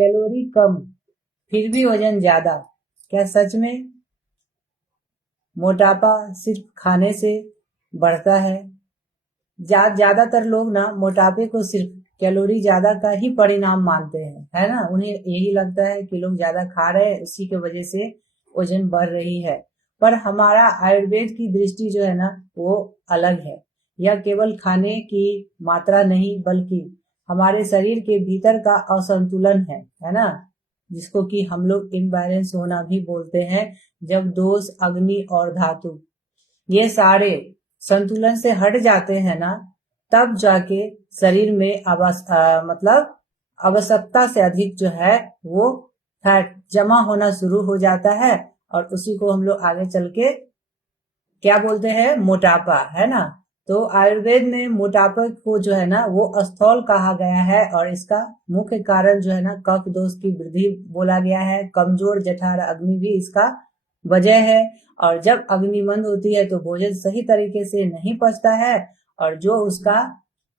Calorie कम फिर भी वजन ज्यादा, क्या सच में मोटापा सिर्फ खाने से बढ़ता है? ज्यादातर लोग ना मोटापे को सिर्फ कैलोरी ज्यादा का ही परिणाम मानते हैं, है ना। उन्हें यही लगता है कि लोग ज्यादा खा रहे हैं, उसी की वजह से वजन बढ़ रही है। पर हमारा आयुर्वेद की दृष्टि जो है ना वो अलग है। यह केवल खाने की मात्रा नहीं बल्कि हमारे शरीर के भीतर का असंतुलन है ना, जिसको कि हम लोग इम्बैलेंस होना भी बोलते हैं। जब दोष, अग्नि और धातु ये सारे संतुलन से हट जाते हैं ना, तब जाके शरीर में मतलब आवश्यकता से अधिक जो है वो फैट जमा होना शुरू हो जाता है, और उसी को हम लोग आगे चल के क्या बोलते हैं, मोटापा, है ना। तो आयुर्वेद में मोटापा को जो है ना वो स्थूल कहा गया है, और इसका मुख्य कारण जो है ना कफ दोष की वृद्धि बोला गया है। कमजोर जठर अग्नि भी इसका वजह है, और जब अग्नि मंद होती है तो भोजन सही तरीके से नहीं पचता है, और जो उसका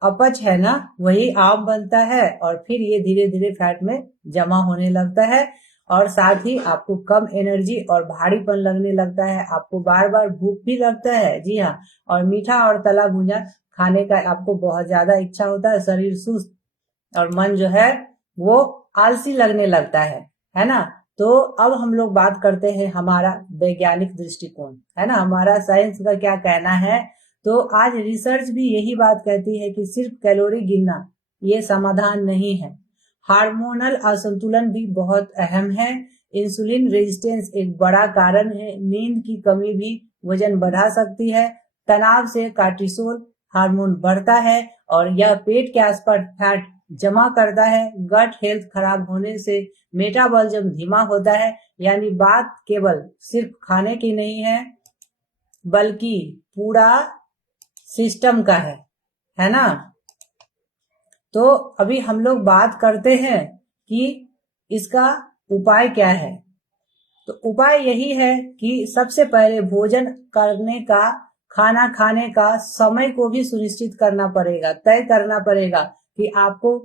अपच है ना वही आम बनता है, और फिर ये धीरे धीरे फैट में जमा होने लगता है, और साथ ही आपको कम एनर्जी और भारीपन लगने लगता है। आपको बार बार भूख भी लगता है, जी हाँ, और मीठा और तला भुना खाने का आपको बहुत ज्यादा इच्छा होता है। शरीर सुस्त और मन जो है वो आलसी लगने लगता है ना। तो अब हम लोग बात करते हैं हमारा वैज्ञानिक दृष्टिकोण, है ना, हमारा साइंस का क्या कहना है। तो आज रिसर्च भी यही बात कहती है कि सिर्फ कैलोरी गिनना ये समाधान नहीं है। हार्मोनल असंतुलन भी बहुत अहम है। इंसुलिन रेजिस्टेंस एक बड़ा कारण है। नींद की कमी भी वजन बढ़ा सकती है। तनाव से कार्टिसोल हार्मोन बढ़ता है, और यह पेट के आसपास फैट जमा करता है। गट हेल्थ खराब होने से मेटाबॉलिज्म धीमा होता है। यानी बात केवल सिर्फ खाने की नहीं है बल्कि पूरा सिस्टम का है ना। तो अभी हम लोग बात करते हैं कि इसका उपाय क्या है। तो उपाय यही है कि सबसे पहले भोजन करने का, खाना खाने का समय को भी सुनिश्चित करना पड़ेगा, तय करना पड़ेगा कि आपको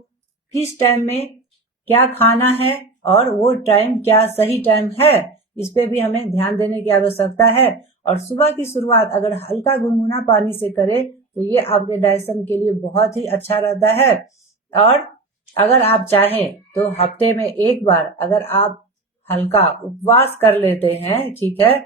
किस टाइम में क्या खाना है, और वो टाइम क्या सही टाइम है, इस पे भी हमें ध्यान देने की आवश्यकता है। और सुबह की शुरुआत अगर हल्का गुनगुना पानी से करें तो ये आपके डाइजेशन के लिए बहुत ही अच्छा रहता है। और अगर आप चाहें तो हफ्ते में एक बार अगर आप हल्का उपवास कर लेते हैं, ठीक है,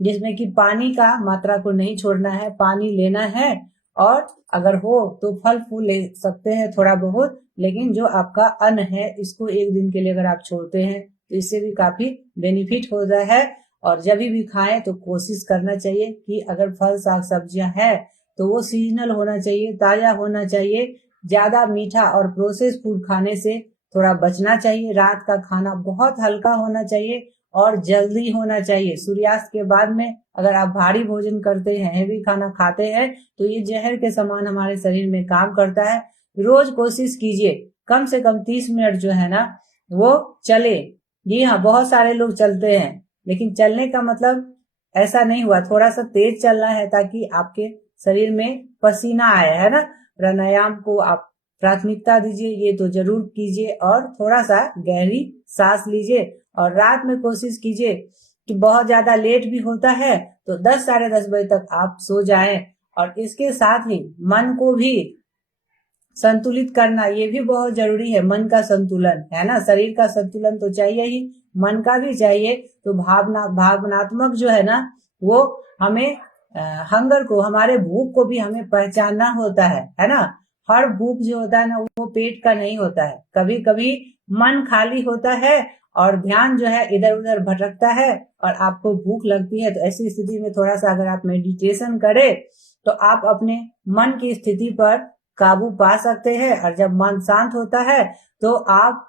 जिसमें कि पानी का मात्रा को नहीं छोड़ना है, पानी लेना है, और अगर हो तो फल फूल ले सकते हैं थोड़ा बहुत, लेकिन जो आपका अन्न है इसको एक दिन के लिए अगर आप छोड़ते हैं तो इससे भी काफी बेनिफिट होता है। और जब भी खाएं तो कोशिश करना चाहिए कि अगर फल साग सब्जियां हैं तो वो सीजनल होना चाहिए, ताजा होना चाहिए। ज्यादा मीठा और प्रोसेस फूड खाने से थोड़ा बचना चाहिए। रात का खाना बहुत हल्का होना चाहिए और जल्दी होना चाहिए। सूर्यास्त के बाद में अगर आप भारी भोजन करते हैं, हैवी खाना खाते हैं, तो ये जहर के समान हमारे शरीर में काम करता है। रोज कोशिश कीजिए कम से कम 30 मिनट जो है ना वो चले। जी हाँ, बहुत सारे लोग चलते हैं, लेकिन चलने का मतलब ऐसा नहीं हुआ, थोड़ा सा तेज चलना है ताकि आपके शरीर में पसीना आए, है ना। प्राणायाम को आप प्राथमिकता दीजिए, ये तो जरूर कीजिए, और थोड़ा सा गहरी सांस लीजिए। और रात में कोशिश कीजिए कि बहुत ज्यादा लेट भी होता है तो 10 साढ़े 10 बजे तक आप सो जाएं। और इसके साथ ही मन को भी संतुलित करना ये भी बहुत जरूरी है। मन का संतुलन, है ना, शरीर का संतुलन तो चाहिए ही, मन का भी चाहिए। तो भावनात्मक जो है ना वो हमें हंगर को, हमारे भूख को भी हमें पहचानना होता है ना। हर भूख जो होता है ना वो पेट का नहीं होता है। कभी कभी मन खाली होता है और ध्यान जो है इधर उधर भटकता है और आपको भूख लगती है। तो ऐसी स्थिति में थोड़ा सा अगर आप मेडिटेशन करें तो आप अपने मन की स्थिति पर काबू पा सकते हैं। और जब मन शांत होता है तो आप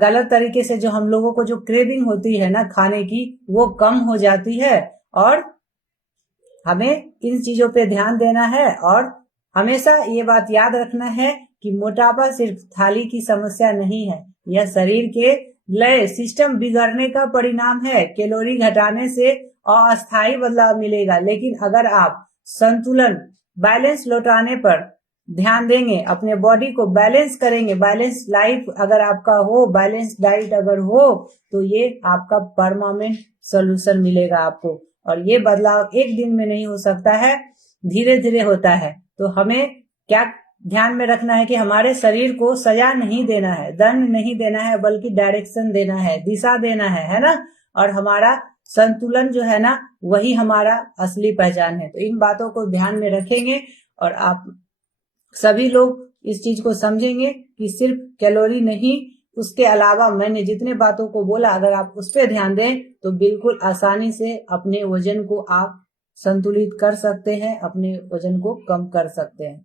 गलत तरीके से जो हम लोगों को जो क्रेविंग होती है ना खाने की वो कम हो जाती है। और हमें इन चीजों पे ध्यान देना है, और हमेशा ये बात याद रखना है कि मोटापा सिर्फ थाली की समस्या नहीं है, यह शरीर के लय सिस्टम बिगड़ने का परिणाम है। कैलोरी घटाने से अस्थायी बदलाव मिलेगा, लेकिन अगर आप संतुलन बैलेंस लौटाने पर ध्यान देंगे, अपने बॉडी को बैलेंस करेंगे, बैलेंस लाइफ अगर आपका हो, बैलेंस डाइट अगर हो, तो ये आपका परमानेंट सोल्यूशन मिलेगा आपको। और ये बदलाव एक दिन में नहीं हो सकता है, धीरे धीरे होता है। तो हमें क्या ध्यान में रखना है कि हमारे शरीर को सजा नहीं देना है, दंड नहीं देना है, बल्कि डायरेक्शन देना है, दिशा देना है ना। और हमारा संतुलन जो है ना, वही हमारा असली पहचान है। तो इन बातों को ध्यान में रखेंगे और आप सभी लोग इस चीज को समझेंगे कि सिर्फ कैलोरी नहीं, उसके अलावा मैंने जितने बातों को बोला, अगर आप उस पर ध्यान दें तो बिल्कुल आसानी से अपने वजन को आप संतुलित कर सकते हैं, अपने वजन को कम कर सकते हैं।